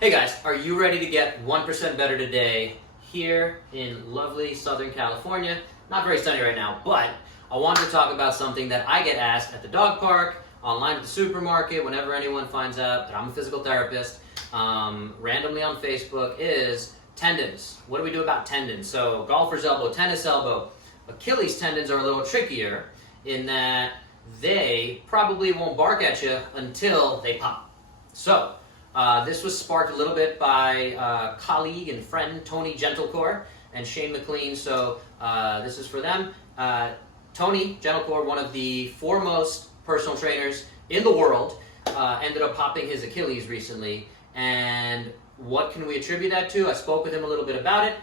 Hey guys, are you ready to get 1% better today here in lovely Southern California? Not very sunny right now, but I wanted to talk about something that I get asked at the dog park, online at the supermarket, whenever anyone finds out that I'm a physical therapist, randomly on Facebook, is tendons. What do we do about tendons? So golfer's elbow, tennis elbow. Achilles tendons are a little trickier in that they probably won't bark at you until they pop. So this was sparked a little bit by colleague and friend Tony Gentlecore and Shane McLean, so this is for them. Tony Gentlecore, one of the foremost personal trainers in the world, ended up popping his Achilles recently. And what can we attribute that to? I spoke with him a little bit about it.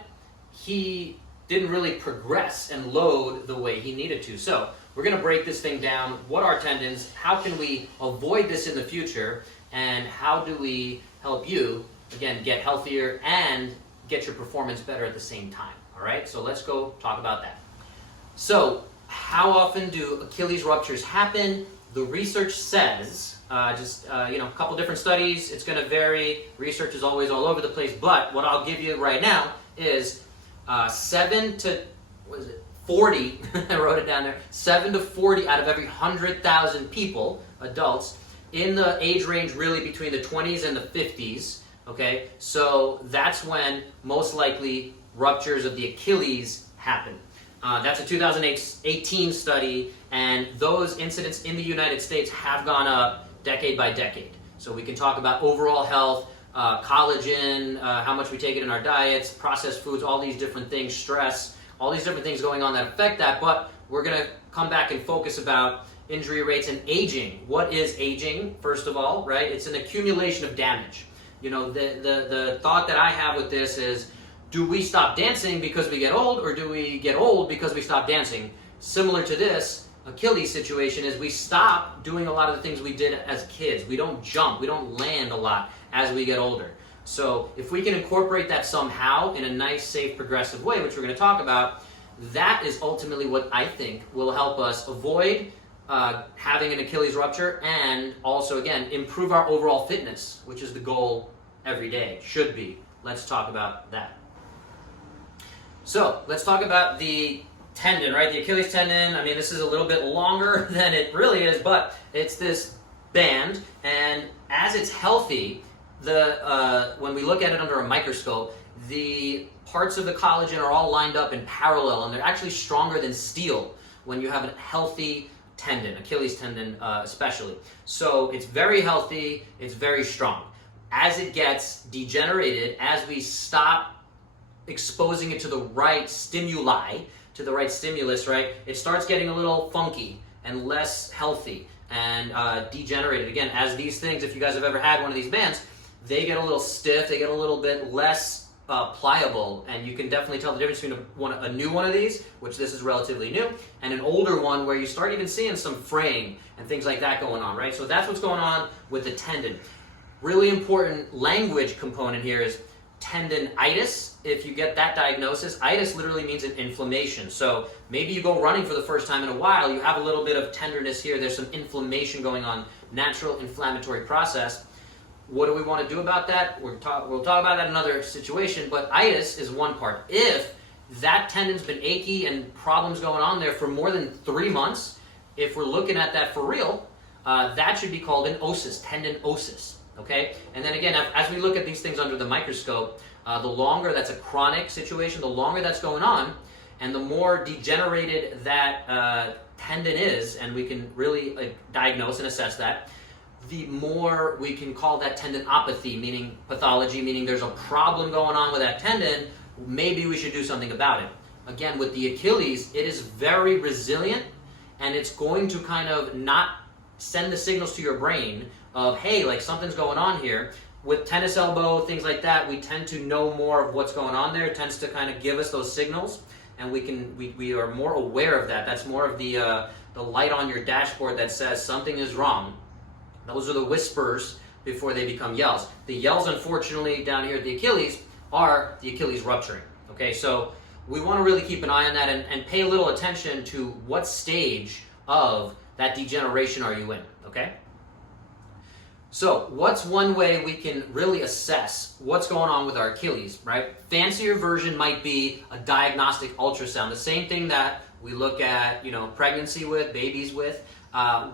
He didn't really progress and load the way he needed to. So we're going to break this thing down. What are tendons? How can we avoid this in the future? And how do we help you, again, get healthier and get your performance better at the same time? All right, so let's go talk about that. So how often do Achilles ruptures happen? The research says, a couple different studies. It's going to vary. Research is always all over the place. But what I'll give you right now is 7 to 40. I wrote it down there. 7 to 40 out of every 100,000 people, adults, in the age range really between the 20s and the 50s. Okay, so that's when most likely ruptures of the Achilles happen. That's a 2018 study, and those incidents in the United States have gone up decade by decade. So we can talk about overall health, collagen, how much we take it in our diets, processed foods, all these different things, stress, all these different things going on that affect that, but we're going to come back and focus about injury rates and aging. What is aging, first of all, right? It's an accumulation of damage. You know, the thought that I have with this is, do we stop dancing because we get old, or do we get old because we stop dancing? Similar to this Achilles situation is we stop doing a lot of the things we did as kids. We don't jump, we don't land a lot as we get older. So if we can incorporate that somehow in a nice, safe, progressive way, which we're going to talk about, that is ultimately what I think will help us avoid having an Achilles rupture, and also, again, improve our overall fitness, which is the goal every day, should be. Let's talk about that. So let's talk about the tendon, right? The Achilles tendon. I mean, this is a little bit longer than it really is, but it's this band, and as it's healthy, when we look at it under a microscope, the parts of the collagen are all lined up in parallel, and they're actually stronger than steel when you have a healthy tendon, Achilles tendon especially. So it's very healthy, it's very strong. As it gets degenerated, as we stop exposing it to the right stimuli, to the right stimulus, right, it starts getting a little funky and less healthy and degenerated. Again, as these things, if you guys have ever had one of these bands, they get a little stiff, they get a little bit less pliable, and you can definitely tell the difference between a new one of these, which this is relatively new, and an older one where you start even seeing some fraying and things like that going on, right? So that's what's going on with the tendon. Really important language component here is tendinitis. If you get that diagnosis, itis literally means an inflammation. So maybe you go running for the first time in a while, you have a little bit of tenderness here, there's some inflammation going on, natural inflammatory process. What do we want to do about that? We'll talk about that in another situation, but itis is one part. If that tendon's been achy and problems going on there for more than 3 months, if we're looking at that for real, that should be called an osis, tendinosis, okay? And then again, as we look at these things under the microscope, the longer that's a chronic situation, the longer that's going on, and the more degenerated that tendon is, and we can really diagnose and assess that, the more we can call that tendinopathy, meaning pathology, meaning there's a problem going on with that tendon, maybe we should do something about it. Again, with the Achilles, it is very resilient, and it's going to kind of not send the signals to your brain of, hey, like something's going on here. With tennis elbow, things like that, we tend to know more of what's going on there. It tends to kind of give us those signals, and we are more aware of that. That's more of the light on your dashboard that says something is wrong. Those are the whispers before they become yells. The yells, unfortunately, down here at the Achilles are the Achilles rupturing. Okay, so we want to really keep an eye on that and pay a little attention to what stage of that degeneration are you in, okay? So what's one way we can really assess what's going on with our Achilles, right? Fancier version might be a diagnostic ultrasound, the same thing that we look at, pregnancy with, babies with.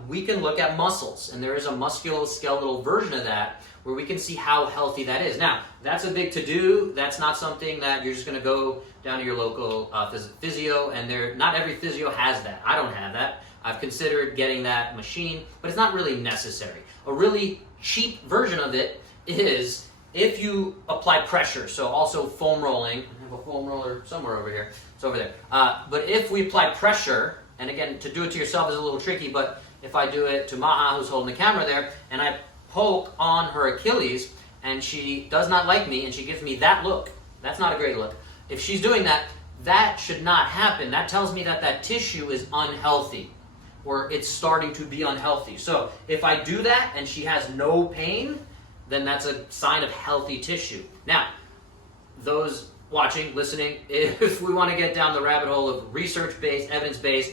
We can look at muscles, and there is a musculoskeletal version of that where we can see how healthy that is. Now, that's a big to-do. That's not something that you're just going to go down to your local physio, and not every physio has that. I don't have that. I've considered getting that machine, but it's not really necessary. A really cheap version of it is if you apply pressure, so also foam rolling. I have a foam roller somewhere over here. It's over there. But if we apply pressure, and again, to do it to yourself is a little tricky, but if I do it to Maha, who's holding the camera there, and I poke on her Achilles, and she does not like me, and she gives me that look, that's not a great look. If she's doing that, that should not happen. That tells me that that tissue is unhealthy, or it's starting to be unhealthy. So if I do that and she has no pain, then that's a sign of healthy tissue. Now, those watching, listening, if we want to get down the rabbit hole of research-based, evidence-based,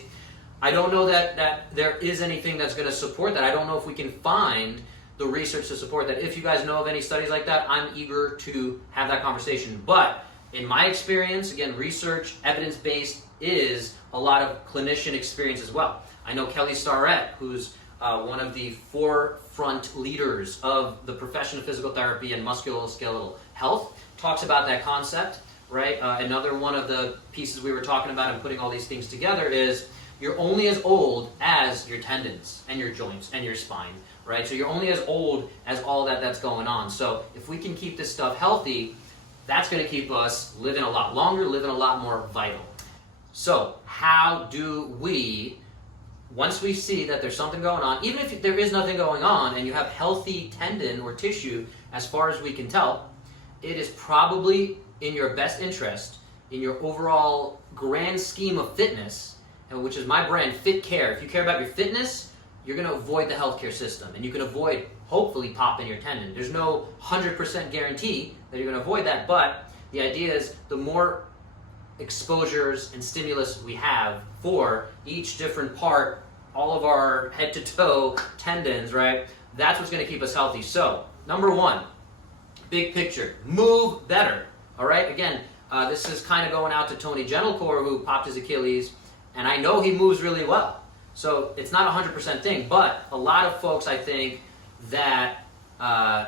I don't know that there is anything that's going to support that. I don't know if we can find the research to support that. If you guys know of any studies like that, I'm eager to have that conversation. But in my experience, again, research, evidence-based is a lot of clinician experience as well. I know Kelly Starrett, who's one of the forefront leaders of the profession of physical therapy and musculoskeletal health, talks about that concept, right? Another one of the pieces we were talking about and putting all these things together is you're only as old as your tendons and your joints and your spine, right? So you're only as old as all that's going on. So if we can keep this stuff healthy, that's going to keep us living a lot longer, living a lot more vital. So how do we, once we see that there's something going on, even if there is nothing going on and you have healthy tendon or tissue, as far as we can tell, it is probably in your best interest, in your overall grand scheme of fitness, and which is my brand, Fit Care. If you care about your fitness, you're going to avoid the healthcare system, and you can avoid, hopefully, popping your tendon. There's no 100% guarantee that you're going to avoid that, but the idea is the more exposures and stimulus we have for each different part, all of our head to toe tendons, right? That's what's going to keep us healthy. So, number one, big picture, move better. All right, again, this is kind of going out to Tony Gentlecore, who popped his Achilles, and I know he moves really well. So it's not a 100% thing, but a lot of folks, I think, that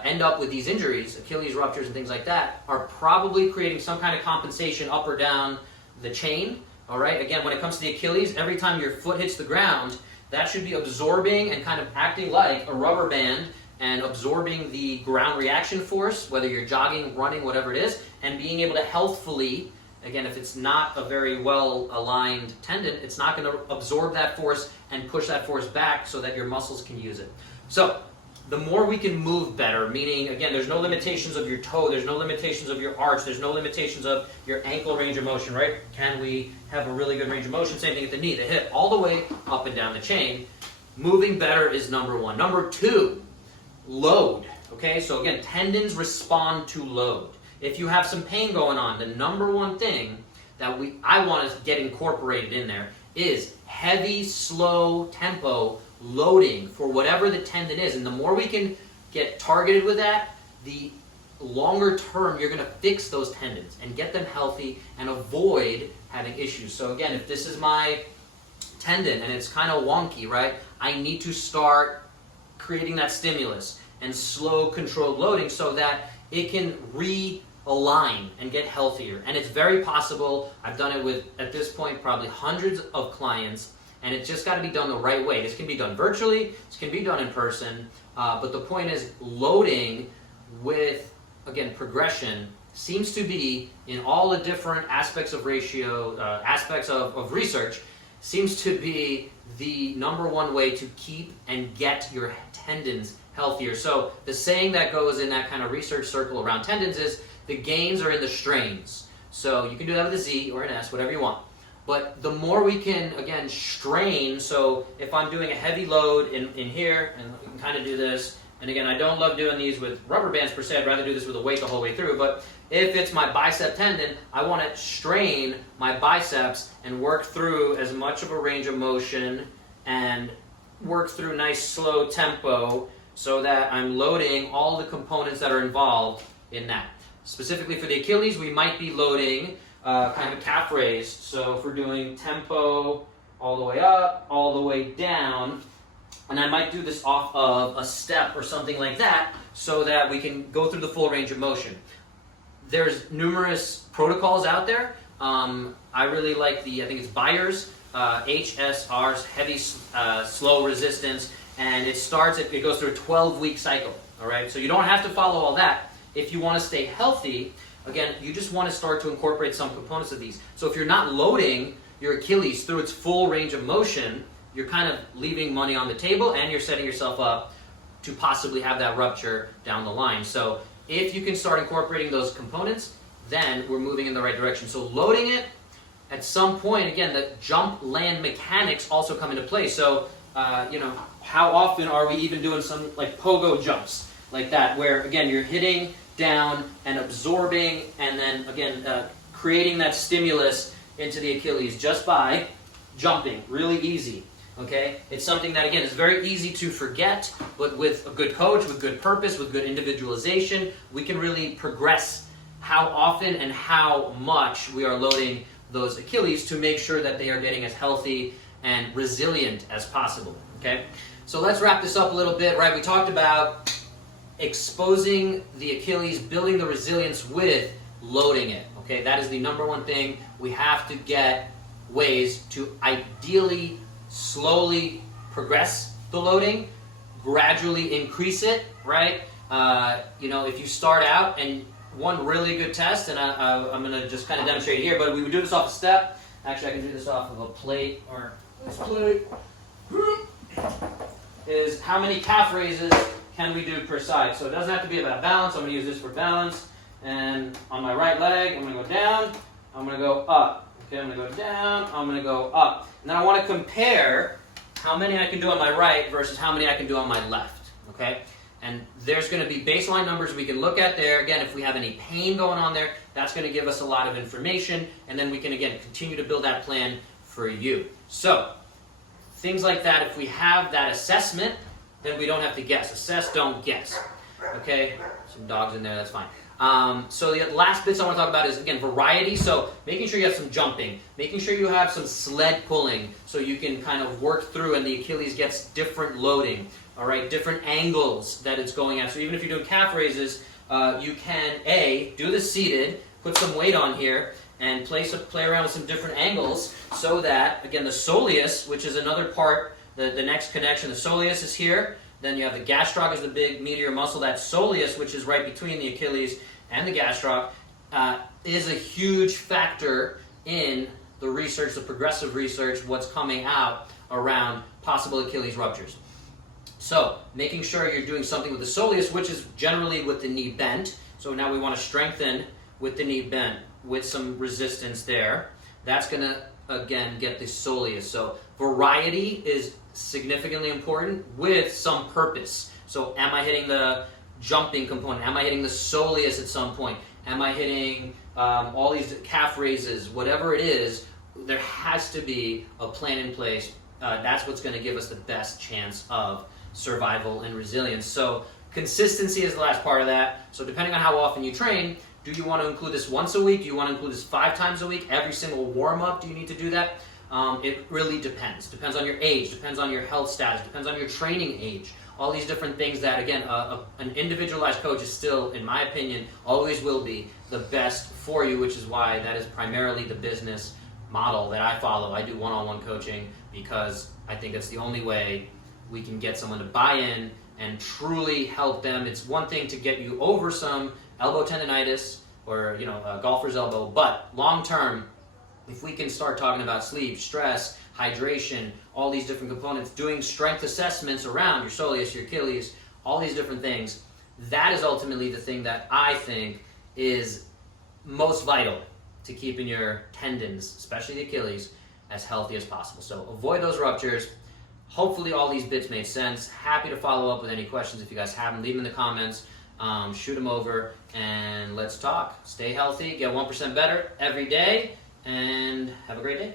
end up with these injuries, Achilles ruptures and things like that, are probably creating some kind of compensation up or down the chain. All right, again, when it comes to the Achilles, every time your foot hits the ground, that should be absorbing and kind of acting like a rubber band and absorbing the ground reaction force, whether you're jogging, running, whatever it is, and being able to healthfully, again, if it's not a very well-aligned tendon, it's not going to absorb that force and push that force back so that your muscles can use it. So the more we can move better, meaning, again, there's no limitations of your toe, there's no limitations of your arch, there's no limitations of your ankle range of motion, right? Can we have a really good range of motion? Same thing at the knee, the hip, all the way up and down the chain. Moving better is number one. Number two, load. Okay, so again, tendons respond to load. If you have some pain going on, the number one thing that I want to get incorporated in there is heavy, slow tempo loading for whatever the tendon is. And the more we can get targeted with that, the longer term you're going to fix those tendons and get them healthy and avoid having issues. So again, if this is my tendon and it's kind of wonky, right, I need to start creating that stimulus and slow controlled loading so that it can realign and get healthier. And it's very possible. I've done it with, at this point, probably hundreds of clients, and it's just got to be done the right way. This can be done virtually, this can be done in person, but the point is loading with, again, progression seems to be, in all the different aspects of aspects of research, seems to be the number one way to keep and get your tendons healthier. So the saying that goes in that kind of research circle around tendons is the gains are in the strains. So you can do that with a Z or an S, whatever you want. But the more we can, again, strain, so if I'm doing a heavy load in here, and we can kind of do this, and again, I don't love doing these with rubber bands per se, I'd rather do this with a weight the whole way through, but if it's my bicep tendon, I want to strain my biceps and work through as much of a range of motion and work through nice slow tempo so that I'm loading all the components that are involved in that. Specifically for the Achilles, we might be loading kind of a calf raise. So if we're doing tempo all the way up, all the way down, and I might do this off of a step or something like that so that we can go through the full range of motion. There's numerous protocols out there. I really like I think it's Bayer's, HSR's, heavy slow resistance, and it goes through a 12-week cycle, all right? So you don't have to follow all that. If you want to stay healthy, again, you just want to start to incorporate some components of these. So if you're not loading your Achilles through its full range of motion, you're kind of leaving money on the table and you're setting yourself up to possibly have that rupture down the line. So if you can start incorporating those components, then we're moving in the right direction. So loading it, at some point, again, the jump land mechanics also come into play. So, how often are we even doing some like pogo jumps like that, where again, you're hitting down and absorbing and then again, creating that stimulus into the Achilles just by jumping, really easy. Okay, it's something that again is very easy to forget, but with a good coach, with good purpose, with good individualization, we can really progress how often and how much we are loading those Achilles to make sure that they are getting as healthy and resilient as possible. Okay, so let's wrap this up a little bit. Right, we talked about exposing the Achilles, building the resilience with loading it. Okay, that is the number one thing. We have to get ways to ideally slowly progress the loading, gradually increase it, right? If you start out, and one really good test, and I'm going to just kind of demonstrate it here, but we would do this off a step. Actually, I can do this off of a plate, or this plate, is how many calf raises can we do per side. So it doesn't have to be about balance. I'm going to use this for balance. And on my right leg, I'm going to go down, I'm going to go up. Okay, I'm going to go down, I'm going to go up. And then I want to compare how many I can do on my right versus how many I can do on my left. Okay? And there's going to be baseline numbers we can look at there. Again, if we have any pain going on there, that's going to give us a lot of information. And then we can, again, continue to build that plan for you. So, things like that, if we have that assessment, then we don't have to guess. Assess, don't guess. Okay? Some dogs in there, that's fine. So the last bits I want to talk about is, again, variety. So making sure you have some jumping, making sure you have some sled pulling so you can kind of work through and the Achilles gets different loading, all right, different angles that it's going at. So even if you're doing calf raises, you can, do the seated, put some weight on here, and play around with some different angles so that, again, the soleus, which is another part, the next connection, the soleus is here. Then you have the gastroc is the big meteor muscle. That soleus, which is right between the Achilles and the gastroc, is a huge factor in the research, the progressive research, what's coming out around possible Achilles ruptures. So, making sure you're doing something with the soleus, which is generally with the knee bent. So now we want to strengthen with the knee bent, with some resistance there. That's going to, again, get the soleus. So variety is significantly important with some purpose. So am I hitting the jumping component? Am I hitting the soleus at some point? Am I hitting all these calf raises? Whatever it is, there has to be a plan in place. That's what's going to give us the best chance of survival and resilience. So consistency is the last part of that. So depending on how often you train, do you want to include this once a week? Do you want to include this 5 times a week? Every single warm-up, do you need to do that? It really depends. Depends on your age, depends on your health status, depends on your training age. All these different things that, again, an individualized coach is still, in my opinion, always will be the best for you, which is why that is primarily the business model that I follow. I do one-on-one coaching because I think that's the only way we can get someone to buy in and truly help them. It's one thing to get you over some elbow tendonitis or, a golfer's elbow, but long-term, if we can start talking about sleep, stress, hydration, all these different components, doing strength assessments around your soleus, your Achilles, all these different things, that is ultimately the thing that I think is most vital to keeping your tendons, especially the Achilles, as healthy as possible. So avoid those ruptures. Hopefully all these bits made sense. Happy to follow up with any questions if you guys have them. Leave them in the comments. Shoot them over, and let's talk. Stay healthy, get 1% better every day, and have a great day.